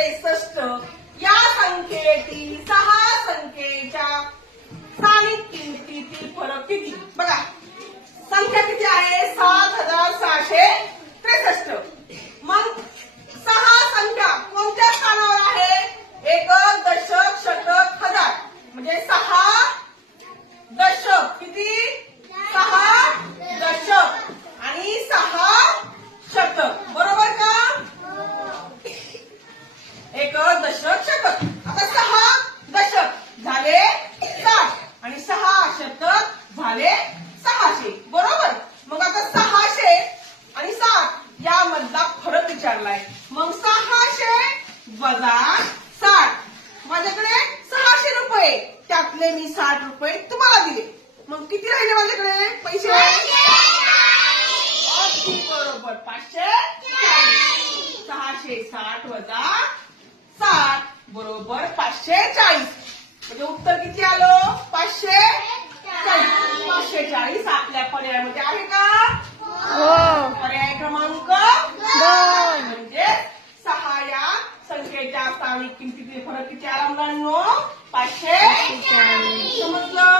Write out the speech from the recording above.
63 या संख्येतील 6 संख्येच्या स्थानिक किमतीतील फरक किती? बघा संख्या किती आहे? 7663. मग 6 संख्या कोणत्या स्थानावर आहे? एकक, दशक, शतक, हजार. म्हणजे 6 दशक. किती? 6 दशक आणि 6 शतक. बरोबर का? एकक, दशक, शतक. आता 6 दशक झाले 60 आणि 6 शतक झाले 600. बरोबर. मग आता 600 आणि 60 या मधला फरक विचारलाय. मग 600 वजा 60. माझ्याकडे 600 रुपये, त्यातले मी 60 रुपये तुम्हाला दिले. मग किती राहिले माझ्याकडे पैसे? अगदी बरोबर 540. 660 वजा 60 बरोबर 540. म्हणजे उत्तर किती आलं? 540. 540 आपल्या पर्यायामध्ये आहे का? पर्याय क्रमांक 2. म्हणजे 6 या संख्येच्या स्थानिक किमतीतील फरक किती आला मुलांनो? 540. समजलं?